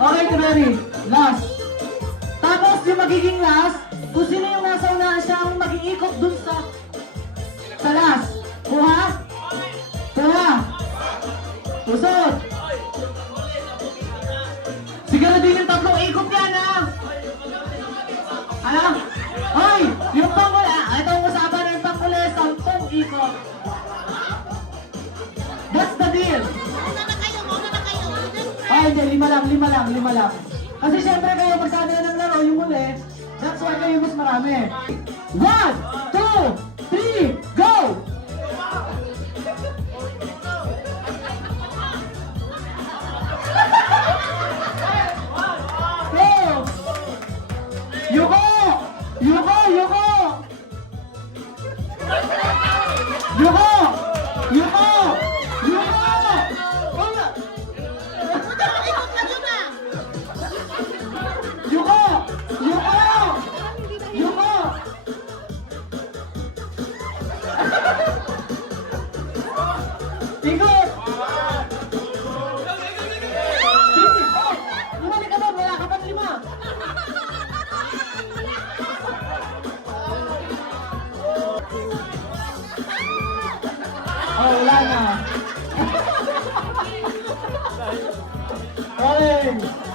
Okay, Tiberi. Last. Tapos yung magiging last, kung sino yung nasa unahan siya ang mag-iikot dun sa last. Kuha? Kuha. Usod. Siguro din yung tatlong ikot yan, ha? Ano? Hoy! Yung pangkula, ito ang usapan ng pangkula, 10 ikot. That's the deal. Mauna na kayo. Ay, hindi, lima lang. Kasi syempre kayo, pag sabi na ng laro, yung muli, that's why kayo mas marami. 1, 2, 3, go! Go! Yuko! Yuko! Yuko! Yuko! Yuko! Yuko! Wala! Ikot lang yun ah. Yuko! Yuko! Yuko! Ikot! Bumalik ka doon, wala ka pang 5. Oh, wala na. Okay.